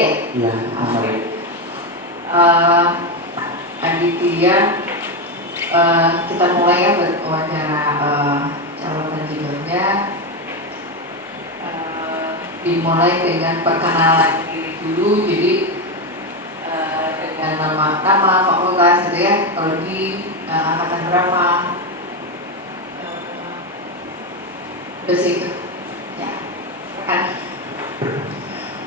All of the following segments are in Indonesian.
Iya, Amri. Aditya, kita mulai ya wawancara calon kandidatnya. Dimulai dengan perkenalan diri dulu, jadi dengan nama fakultas gitu ya, kalau di angkatan berapa, basic ya kan.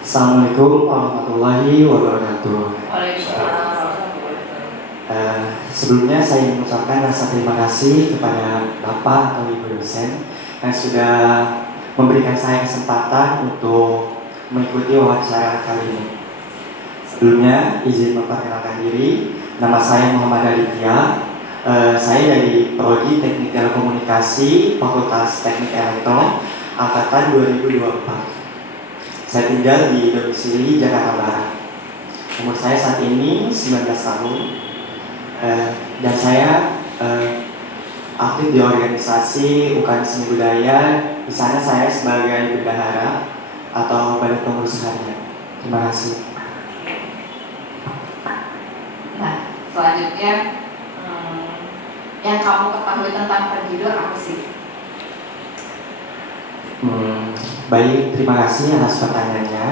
Assalamualaikum warahmatullahi wabarakatuh. Sebelumnya saya ingin mengucapkan rasa terima kasih kepada Bapak atau Ibu dosen yang sudah memberikan saya kesempatan untuk mengikuti wawancara kali ini. Sebelumnya izin memperkenalkan diri, nama saya Muhammad Aditya. Saya dari Prodi Teknik Telekomunikasi Fakultas Teknik Elektro angkatan 2024. Saya tinggal di domisili Jakarta Barat. Umur saya saat ini 19 tahun. Dan saya aktif di organisasi UKM Seni Budaya. Di sana saya sebagai bendahara atau badan pengurus harian. Terima kasih. Nah, selanjutnya yang kamu ketahui tentang Tanjidor apa sih? Baik, terima kasih atas pertanyaannya.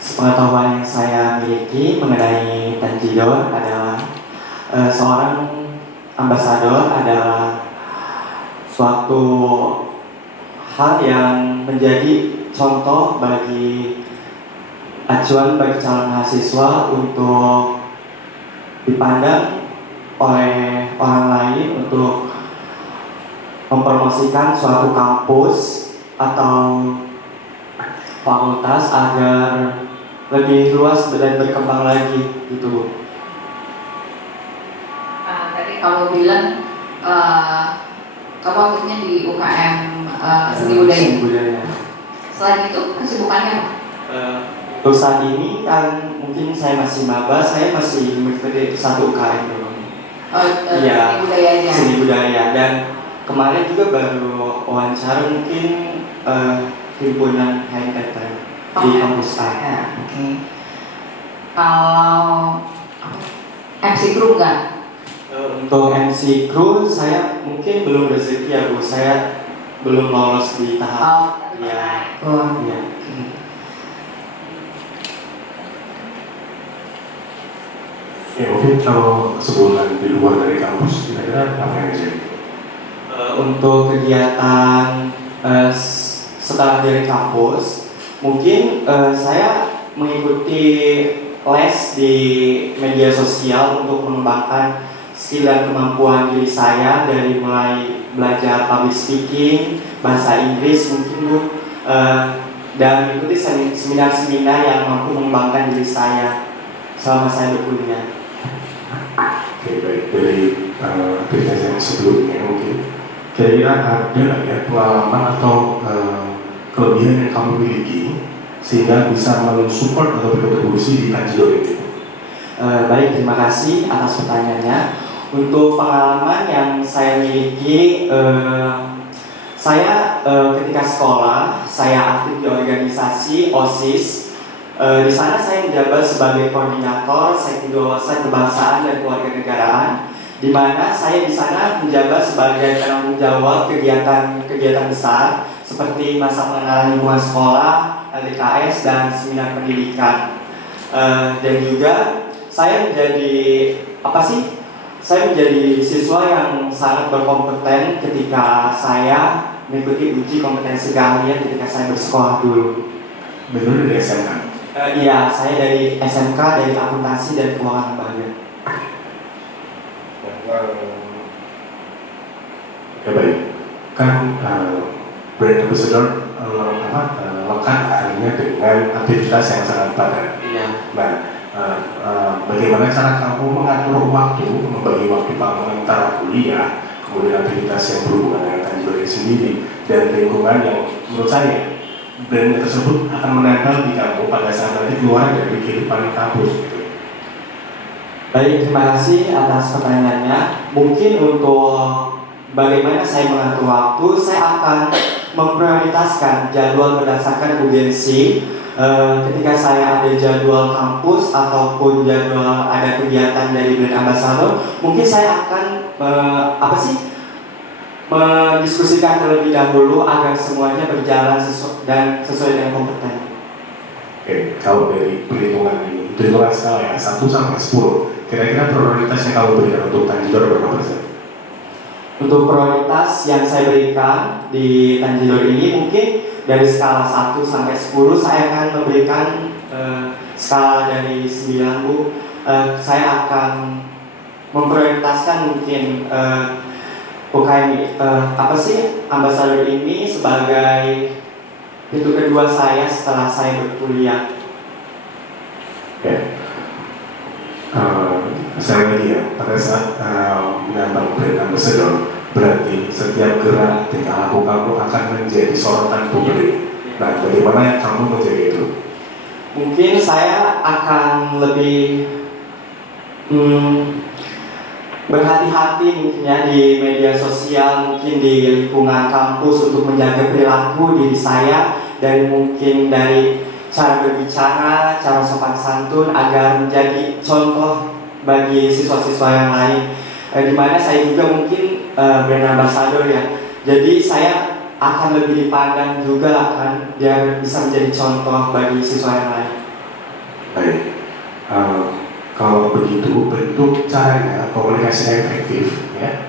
Sepengetahuan yang saya miliki mengenai Tanjidor adalah seorang ambasador adalah suatu hal yang menjadi contoh bagi acuan bagi calon mahasiswa untuk dipandang oleh orang lain untuk mempromosikan suatu kampus atau fakultas agar lebih luas dan berkembang lagi gitu. Tadi kamu bilang kamu aktifnya di UKM Seni Budaya. Selain itu kesibukannya apa? Untuk saat ini kan mungkin saya masih maba, saya masih mengikuti satu UKM dulu. Seni Budaya aja. Seni Budaya, dan kemarin juga baru wawancara mungkin himpunan HMTT di kampus saya. Kalau MC Crew enggak? Untuk MC Crew saya mungkin belum rezeki ya Bu, saya belum lolos di tahap ya. Ya mungkin kalau sebulan di luar dari kampus kira-kira apa yang jadi? Untuk kegiatan setelah dari kampus, mungkin saya mengikuti les di media sosial untuk mengembangkan skill dan kemampuan diri saya, dari mulai belajar public speaking, bahasa Inggris mungkin Bu, dan mengikuti seminar-seminar yang mampu mengembangkan diri saya selama saya berkuliah. Oke, baik, dari aktivitas yang sebelumnya mungkin kira-kira ada nggak ya pengalaman atau kelebihan yang kamu miliki sehingga bisa mensupport atau berkontribusi di Tanjidor ini? Baik, terima kasih atas pertanyaannya. Untuk pengalaman yang saya miliki, saya ketika sekolah saya aktif di organisasi OSIS. Di sana saya menjabat sebagai koordinator Sekti Wawasan Kebangsaan dan Kewarganegaraan, di mana saya di sana menjabat sebagai penanggung jawab kegiatan besar seperti masa pengenalan lingkungan sekolah, LDKS, dan seminar pendidikan. Dan juga saya menjadi saya menjadi siswa yang sangat berkompeten ketika saya mengikuti uji kompetensi keahlian ketika saya bersekolah dulu. Benar dari SMK? Iya, saya dari SMK, dari akuntansi dan keuangan lembaga. Ya baik, kan brand ambassador lekat hanya dengan aktivitas yang sangat padat. Iya. Nah, bagaimana cara kamu mengatur waktu, membagi waktu kamu antara kuliah, kemudian aktivitas yang berhubungan dengan Tanjidor sendiri, dan lingkungan yang menurut saya brand tersebut akan menempel di kamu pada saat nanti keluar dari kehidupan kampus gitu. Baik, terima kasih atas pertanyaannya. Mungkin untuk bagaimana saya mengatur waktu, saya akan memprioritaskan jadwal berdasarkan urgensi ketika saya ada jadwal kampus ataupun jadwal ada kegiatan dari brand ambassador, mungkin saya akan mendiskusikan terlebih dahulu agar semuanya berjalan sesuai dengan kompeten. Oke, kalau dari perhitungan ini, perhitungan skala ya 1 sampai 10, kira-kira prioritas yang kamu berikan untuk Tanjidor berapa persen? Untuk prioritas yang saya berikan di Tanjidor ini mungkin dari skala 1 sampai 10 saya akan memberikan skala dari 9, Bu. Saya akan memprioritaskan mungkin UKM ambasador ini sebagai pintu kedua saya setelah saya berkuliah. Oke. Saya lagi ya, pada saat menambah brand ambassador, berarti setiap gerak tingkah laku kamu akan menjadi sorotan publik. Nah, bagaimana kamu menjaga itu? Mungkin saya akan lebih berhati-hati mungkin ya di media sosial, mungkin di lingkungan kampus untuk menjaga perilaku diri saya, dan mungkin dari cara berbicara, cara sopan santun agar menjadi contoh bagi siswa-siswa yang lain. Dimana saya juga mungkin brand ambassador ya, jadi saya akan lebih dipandang juga kan, biar bisa menjadi contoh bagi siswa yang lain. Baik. Kalau begitu, bentuk caranya komunikasi yang efektif ya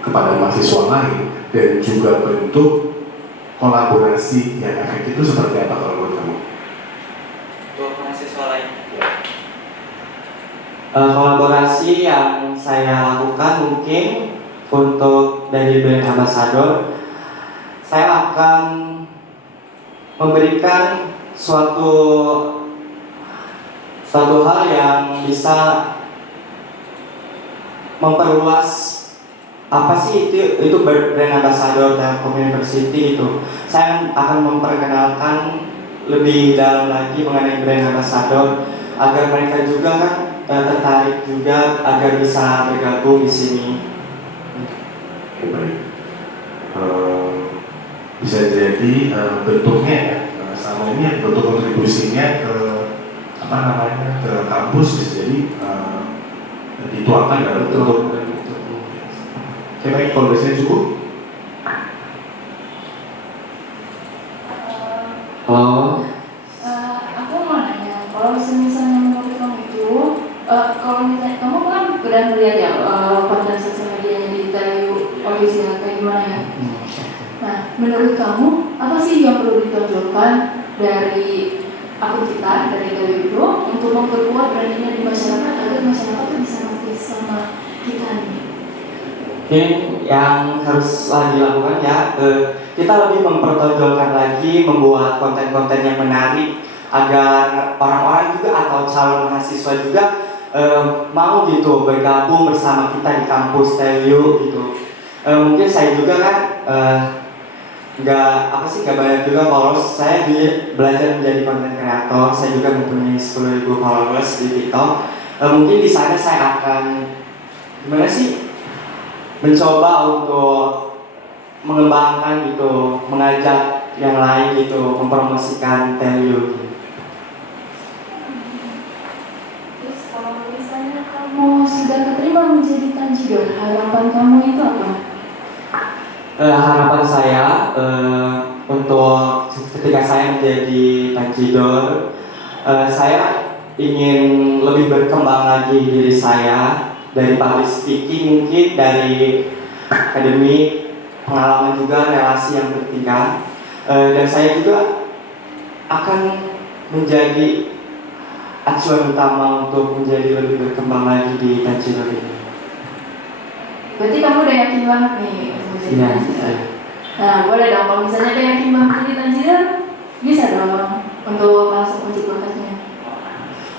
kepada mahasiswa lain, dan juga bentuk kolaborasi yang efektif itu seperti apa kalau menurut kamu? Untuk mahasiswa lain, kolaborasi yang saya lakukan mungkin untuk dari brand ambassador, saya akan memberikan suatu hal yang bisa memperluas apa sih itu brand ambassador Telkom University itu. Saya akan memperkenalkan lebih dalam lagi mengenai brand ambassador agar mereka juga kan tertarik juga agar bisa bergabung di sini. Baik. Bisa jadi bentuknya ya, sama ini bentuk kontribusinya ke ke kampus, bisa jadi dituangkan dalam bentuk. Oke, baik, kalau biasanya cukup. Halo. Aku mau nanya, kalau misalnya menurut kamu itu, kalau misalnya kamu kan pernah melihat ya konten sosial medianya di TU Olysia kayak gimana ya? Nah, menurut kamu apa sih yang perlu ditonjolkan dari akun kita, dari TU itu untuk memperkuat brandingnya di masyarakat agar masyarakat tuh bisa ngerti sama kita nih? Mungkin yang harus dilakukan ya, kita lebih mempertonjolkan lagi, membuat konten-konten yang menarik agar orang-orang juga atau calon mahasiswa juga mau gitu bergabung bersama kita di kampus TU gitu. Mungkin saya juga kan nggak banyak juga followers. Saya belajar menjadi konten kreator. Saya juga mempunyai 10.000 followers di TikTok. Mungkin di sana saya akan mencoba untuk mengembangkan gitu, mengajak yang lain gitu, mempromosikan TU. Terus kalau misalnya kamu sudah keterima menjadi Tanjidor, harapan kamu itu apa? Harapan saya untuk ketika saya menjadi Tanjidor, saya ingin lebih berkembang lagi diri saya, dari public speaking, mungkin dari akademik, pengalaman juga, relasi yang bertingkat, dan saya juga akan menjadi acuan utama untuk menjadi lebih berkembang lagi di Tanjidor ini. Berarti kamu udah yakin banget nih menjadi Tanjidor? Nah, boleh dong, kalau misalnya udah yakin banget menjadi Tanjidor, bisa dong untuk langsung uji bakatnya.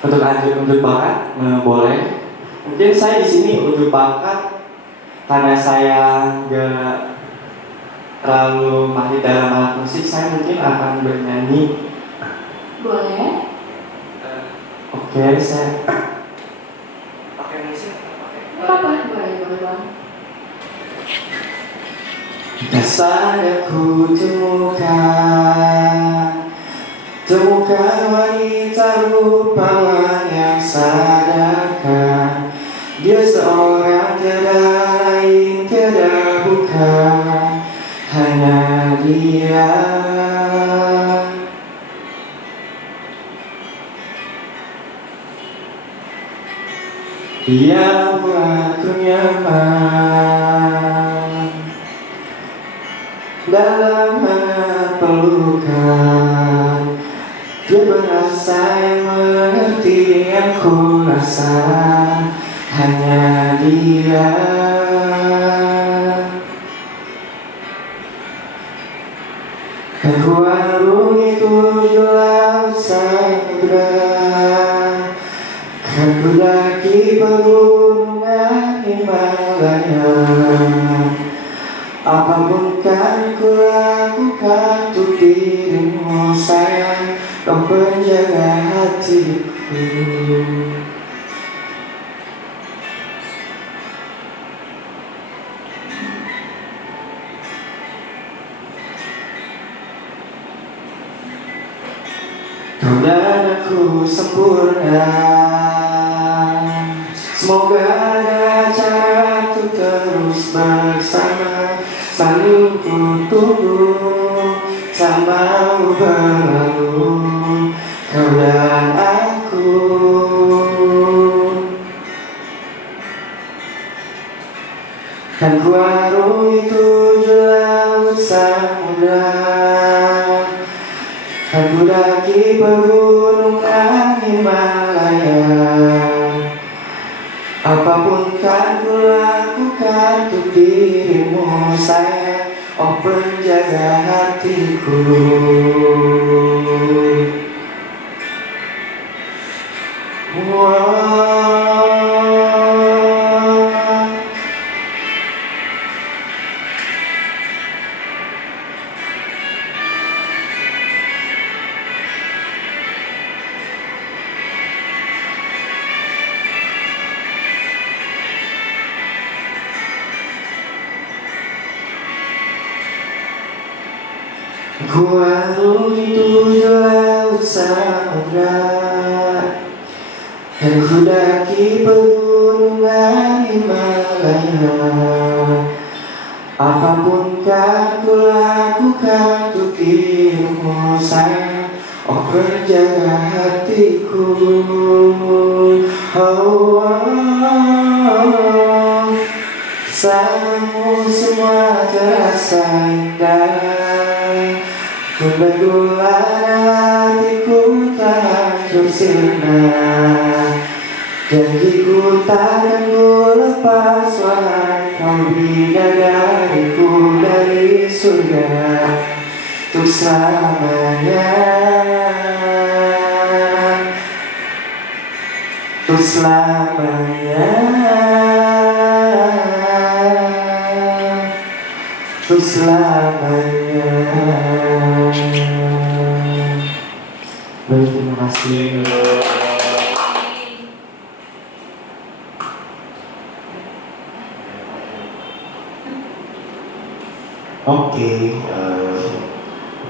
Untuk unjuk bakat, boleh. Mungkin saya di sini unjuk bakat karena saya gak terlalu mahir dalam alat musik. Saya mungkin akan bernyanyi. Boleh. Oke, saya pakai musik. Apa? Boleh bang. Dasar aku temukan bukan wanita rupawan yang sadarkan. Dia seorang tiada lain, tiada bukan, hanya dia. Dia buatku nyaman dalam hangat pelukan. Dia berasa yang mengerti yang ku rasa, hanya dia. Kan ku arungi tujuh laut samudra, kan ku daki pegunungan Himalaya. Apapun kan ku lakukan untuk dirimu sayang, kau penjaga hatiku. Kau dan aku sempurna, semoga ada cara untuk terus bersama. Selalu ku tunggu, tak mau berlalu, kau dan aku. Kan ku arungi tujuh laut samudra, kan ku daki pegunungan Himalaya. Apapun kan ku lakukan untuk dirimu sayang, oh penjaga hatiku. Ku arungi tujuh laut samudra, dan ku daki pegunungan Himalaya. Apapun kan ku lakukan untuk dirimu sayang, oh penjaga hatiku. Sayangmu semua terasa indah, ku bergulana hatiku tak hancur sirna. Janjiku takkan ku lepas, wahai kau bidadariku dari surga, untuk selamanya, untuk selamanya, untuk selamanya. Baik, terima kasih. Oke,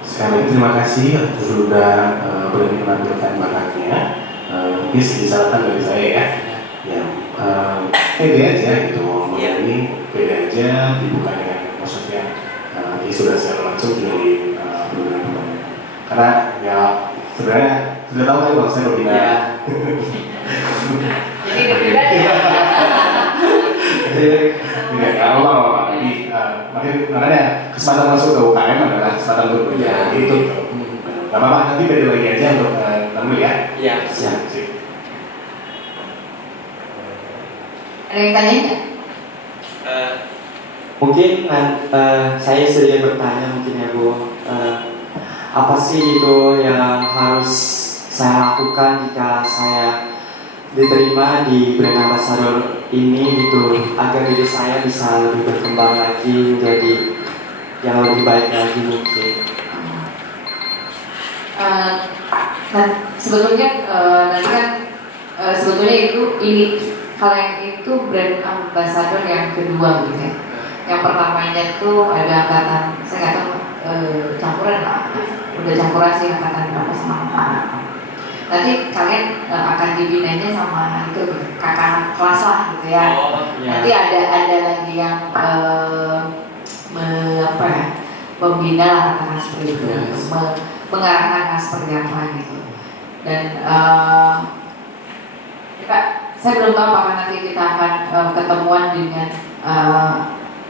sekali lagi terima kasih sudah berani menampilkan bakatnya. Ini disarankan dari saya ya, pede aja gitu, mulai ini pede aja, dibuka dengan maksudnya ini sudah secara langsung dari program-programnya. Karena ya sebenarnya sudah tahu kan kalau saya berbeda. Jadi berbeda ya. Tidak apa-apa, tapi makanya kesempatan masuk ke UKM adalah kesempatan untuk belajar gitu. Gak apa-apa, nanti beda lagi aja untuk tamu ya. Iya, siap. Ada yang tanya nggak? Mungkin saya sedikit bertanya mungkin ya Bu, apa sih itu yang harus saya lakukan jika saya diterima di brand ambassador ini gitu, agar diri saya bisa lebih berkembang lagi menjadi yang lebih baik lagi mungkin. Nah, sebetulnya nanti kan sebetulnya ini kalau yang itu brand ambassador yang kedua gitu ya. Yang pertamanya tuh ada angkatan, saya nggak tahu campuran lah, udah campuran sih angkatan berapa sama anak. Nanti kalian akan dibinanya sama itu kakak kelas lah gitu ya. Nanti ada lagi yang apa ya, membina lah anak seperti itu, mengarahkan seperti apa gitu. Dan Kak, saya belum tahu apakah nanti kita akan ketemuan dengan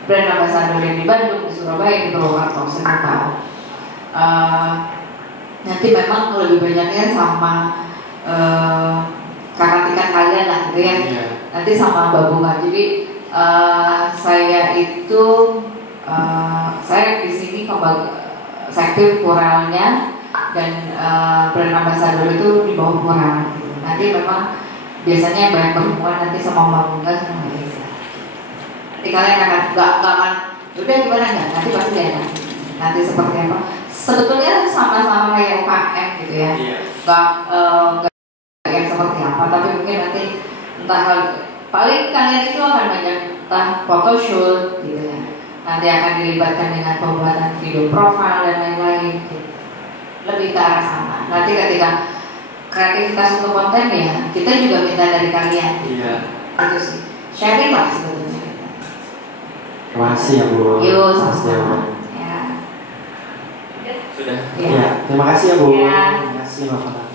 brand ambassador yang di Bandung, di Surabaya, di Purwokerto, saya belum tahu. Nanti memang lebih banyaknya sama kakak tingkat kalian lah gitu ya. Nanti sama Mbak Bunga. Jadi saya itu saya di sini sektif kuralnya dan brand ambassador itu di bawah kural. Nanti memang biasanya banyak pertemuan nanti sama Mbak Bunga sama Mbak Lisa. Nanti kalian akan nggak akan udah gimana nggak? Nanti pasti ada. Nanti seperti apa? Sebetulnya sama-sama kayak UKM gitu ya. Nggak yang seperti apa, tapi mungkin nanti entah paling kalian itu akan banyak entah photoshoot gitu ya. Nanti akan dilibatkan dengan pembuatan video profile dan lain-lain gitu. Lebih ke arah sana. Nanti ketika kreativitas untuk konten ya, kita juga minta dari kalian. Iya. Itu sih. Sharing lah sebetulnya. Terima kasih ya Bu. Yuk, sama-sama. Sudah. Ya. Ya, terima kasih ya Bu. Ya. Terima kasih Bapak.